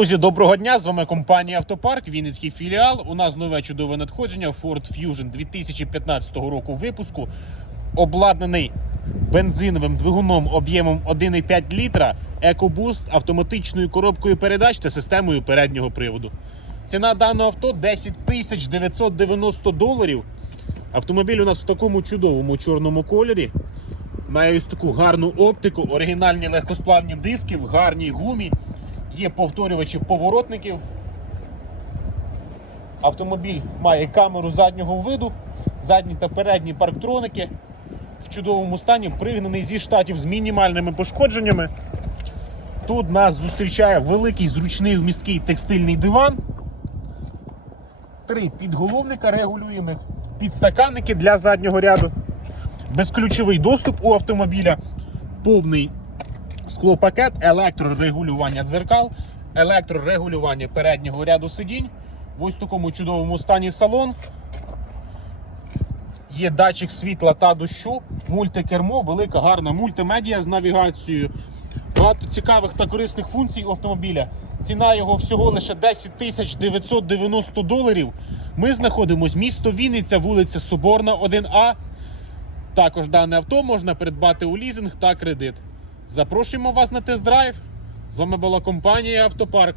Друзі, доброго дня! З вами компанія Автопарк, Вінницький філіал. У нас нове чудове надходження Ford Fusion 2015 року випуску, обладнаний бензиновим двигуном об'ємом 1,5 літра, EcoBoost, автоматичною коробкою передач та системою переднього приводу. Ціна даного авто 10 тисяч 990 доларів. Автомобіль у нас в такому чудовому чорному кольорі. Має ось таку гарну оптику, оригінальні легкосплавні диски в гарній гумі. Є повторювачі поворотників. Автомобіль має камеру заднього виду, задні та передні парктроники. В чудовому стані пригнаний зі штатів з мінімальними пошкодженнями. Тут нас зустрічає великий зручний вмісткий текстильний диван. Три підголовника регулюємих, підстаканники для заднього ряду, безключовий доступ у автомобіля, повний склопакет, електрорегулювання дзеркал, електрорегулювання переднього ряду сидінь. В ось такому чудовому стані салон. Є датчик світла та дощу, мультикермо, велика гарна мультимедіа з навігацією. Багато цікавих та корисних функцій автомобіля. Ціна його всього лише 10 тисяч 990 доларів. Ми знаходимося місто Вінниця, вулиця Соборна, 1А. Також дане авто можна придбати у лізинг та кредит. Запрошуємо вас на тест-драйв. З вами була компанія Автопарк.